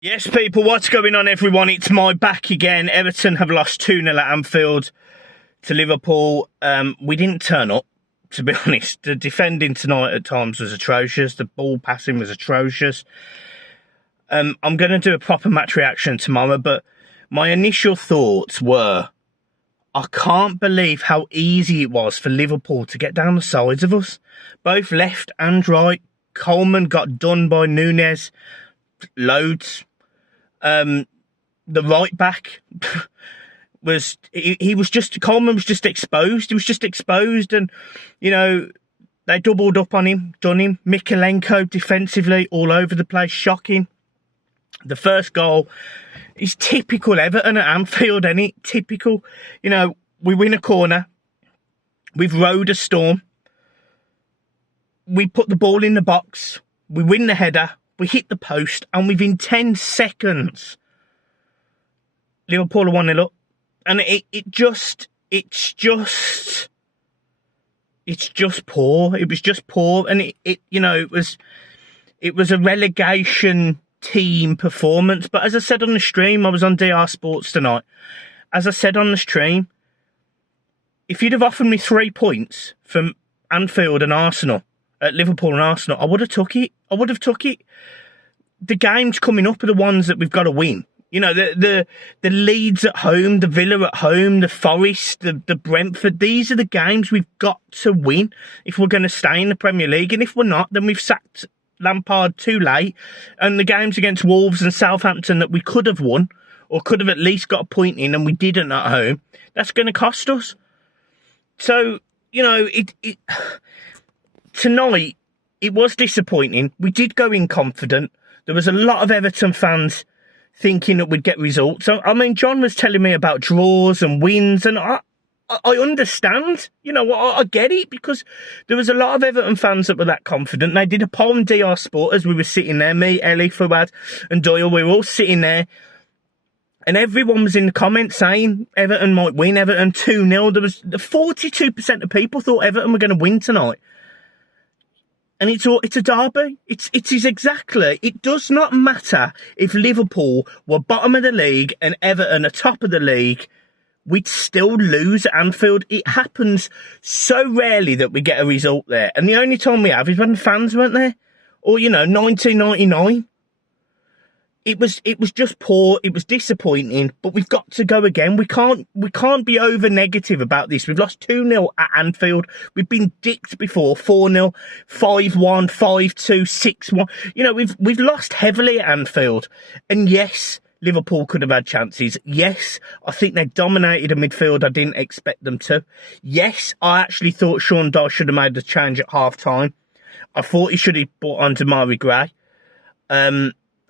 Yes, people, what's going on, everyone? It's my back again. Everton have lost 2-0 at Anfield to Liverpool. We didn't turn up, to be honest. The defending tonight at times was atrocious. The ball passing was atrocious. I'm going to do a proper match reaction tomorrow, but my initial thoughts were, I can't believe how easy it was for Liverpool to get down the sides of us. Both left and right. Coleman got done by Núñez. Loads. The right back was Coleman was just exposed. He was just exposed, and they doubled up on him, done him. Mikalenko defensively all over the place, shocking. The first goal is typical Everton at Anfield, isn't it? Typical. We win a corner, we've rode a storm, we put the ball in the box, we win the header. We hit the post, and within 10 seconds, Liverpool are 1-0 up. And it's just poor. It was just poor. And it was a relegation team performance. But as I said on the stream, I was on DR Sports tonight. As I said on the stream, if you'd have offered me 3 points from Anfield and Arsenal, at Liverpool and Arsenal, I would have took it. The games coming up are the ones that we've got to win. The Leeds at home, the Villa at home, the Forest, the Brentford. These are the games we've got to win if we're going to stay in the Premier League. And if we're not, then we've sacked Lampard too late. And the games against Wolves and Southampton that we could have won, or could have at least got a point in, and we didn't at home, that's going to cost us. So, tonight, it was disappointing. We did go in confident. There was a lot of Everton fans thinking that we'd get results. I mean, John was telling me about draws and wins, and I understand. I get it, because there was a lot of Everton fans that were that confident. They did a poll on DR Sport as we were sitting there. Me, Ellie, Fuad and Doyle, we were all sitting there. And everyone was in the comments saying Everton might win, Everton 2-0. There was 42% of people thought Everton were going to win tonight. And it's a derby. It is exactly. It does not matter if Liverpool were bottom of the league and Everton are top of the league. We'd still lose at Anfield. It happens so rarely that we get a result there. And the only time we have is when the fans weren't there. Or, 1999. It was just poor. It was disappointing, but we've got to go again. We can't be over negative about this. We've lost 2-0 at Anfield. We've been dicked before, 4-0, 5-1, 5-2, 6-1. We've lost heavily at Anfield. And yes, Liverpool could have had chances. Yes, I think they dominated a midfield I didn't expect them to. Yes, I actually thought Sean Dyche should have made the change at half-time. I thought he should have brought on Damari Gray.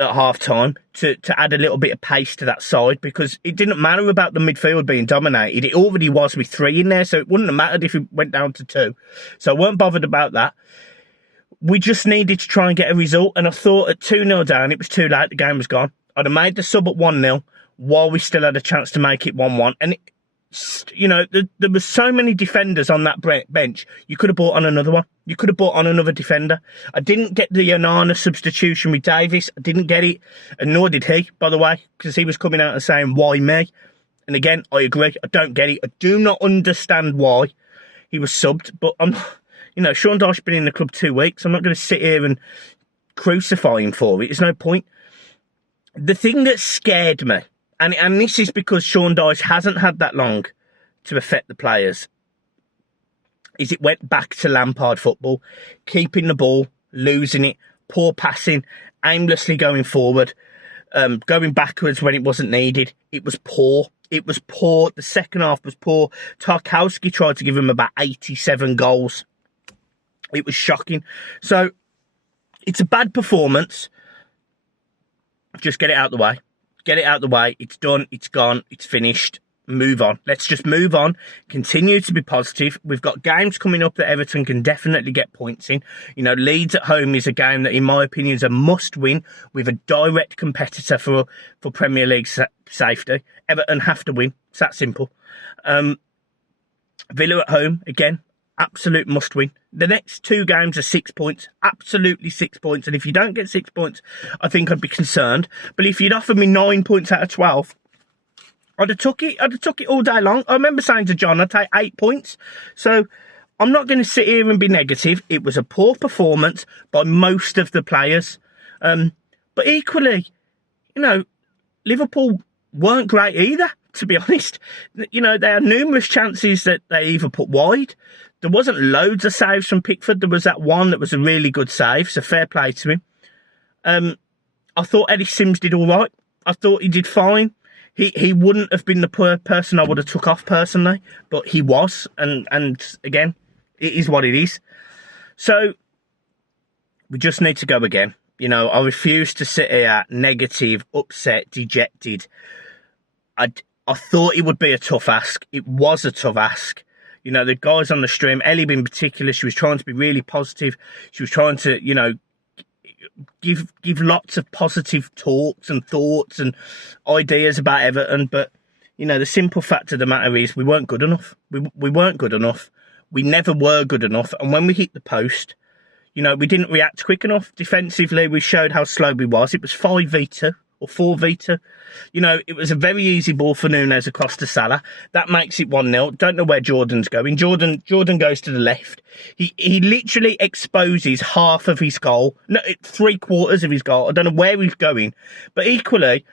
At half-time to add a little bit of pace to that side, because it didn't matter about the midfield being dominated. It already was with 3 in there, so it wouldn't have mattered if it went down to 2. So I weren't bothered about that. We just needed to try and get a result, and I thought at 2-0 down, it was too late, the game was gone. I'd have made the sub at 1-0 while we still had a chance to make it 1-1. And, there were so many defenders on that bench, you could have brought on another one. You could have brought on another defender. I didn't get the Onana substitution with Davis. I didn't get it, and nor did he, by the way, because he was coming out and saying, why me? And again, I agree. I don't get it. I do not understand why he was subbed, but Sean Dyche's been in the club 2 weeks. I'm not going to sit here and crucify him for it. There's no point. The thing that scared me, and this is because Sean Dyche hasn't had that long to affect the players, is it went back to Lampard football, keeping the ball, losing it, poor passing, aimlessly going forward, going backwards when it wasn't needed. It was poor. It was poor. The second half was poor. Tarkowski tried to give him about 87 goals. It was shocking. So, it's a bad performance. Just get it out the way. Get it out the way. It's done. It's gone. It's finished. Move on. Let's just move on. Continue to be positive. We've got games coming up that Everton can definitely get points in. Leeds at home is a game that, in my opinion, is a must-win with a direct competitor for Premier League safety. Everton have to win. It's that simple. Villa at home, again, absolute must win. The next 2 games are 6 points, absolutely 6 points. And if you don't get 6 points, I think I'd be concerned. But if you'd offered me 9 points out of 12, I'd have took it. I'd have took it all day long. I remember saying to John, I'd take 8 points. So I'm not going to sit here and be negative. It was a poor performance by most of the players. But equally, you know, Liverpool weren't great either, to be honest. You know, there are numerous chances that they either put wide. There wasn't loads of saves from Pickford. There was that one that was a really good save, so fair play to him. I thought Eddie Sims did all right. I thought he did fine. He wouldn't have been the person I would have took off personally, but he was. And again, it is what it is. So we just need to go again. You know, I refuse to sit here negative, upset, dejected. I thought it would be a tough ask. It was a tough ask. You know, the guys on the stream, Ellie in particular, she was trying to be really positive. She was trying to, you know, give lots of positive talks and thoughts and ideas about Everton. But, you know, the simple fact of the matter is we weren't good enough. We weren't good enough. We never were good enough. And when we hit the post, you know, we didn't react quick enough. Defensively, we showed how slow we was. It was 5v2 or 4v2. You know, it was a very easy ball for Núñez across to Salah. That makes it 1-0. Don't know where Jordan's going. Jordan goes to the left. He literally exposes half of his goal. No, 3/4 of his goal. I don't know where he's going. But equally,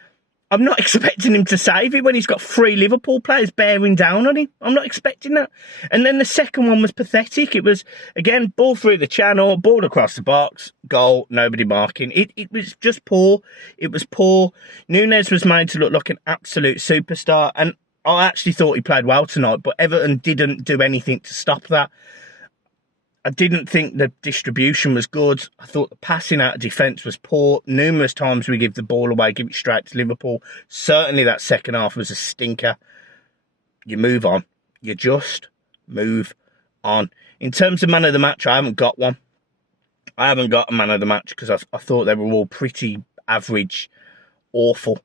I'm not expecting him to save it when he's got 3 Liverpool players bearing down on him. I'm not expecting that. And then the second one was pathetic. It was, again, ball through the channel, ball across the box, goal, nobody marking. It was just poor. It was poor. Núñez was made to look like an absolute superstar. And I actually thought he played well tonight, but Everton didn't do anything to stop that. I didn't think the distribution was good. I thought the passing out of defence was poor. Numerous times we give the ball away, give it straight to Liverpool. Certainly that second half was a stinker. You move on. You just move on. In terms of man of the match, I haven't got one. I haven't got a man of the match because I thought they were all pretty average, awful.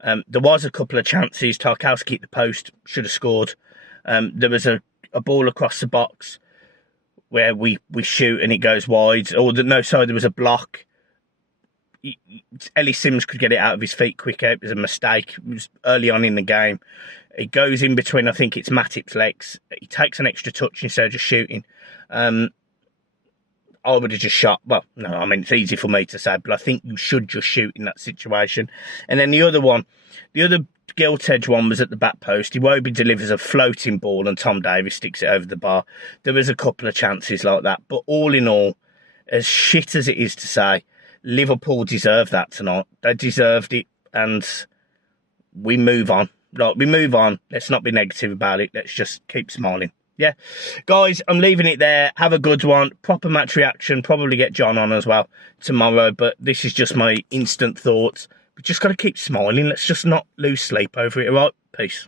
There was a couple of chances. Tarkowski hit the post, should have scored. There was a ball across the box where we shoot and it goes wide. There was a block. Ellie Sims could get it out of his feet quicker. It was a mistake. It was early on in the game. It goes in between, I think it's Matip's legs. He takes an extra touch instead of just shooting. I would have just shot. Well, no, I mean, it's easy for me to say, but I think you should just shoot in that situation. And then the other gilt-edge one was at the back post. Iwobi delivers a floating ball and Tom Davies sticks it over the bar. There was a couple of chances like that. But all in all, as shit as it is to say, Liverpool deserved that tonight. They deserved it. And we move on. We move on. Let's not be negative about it. Let's just keep smiling. Yeah. Guys, I'm leaving it there. Have a good one. Proper match reaction. Probably get John on as well tomorrow. But this is just my instant thoughts. We just got to keep smiling. Let's just not lose sleep over it, all right? Peace.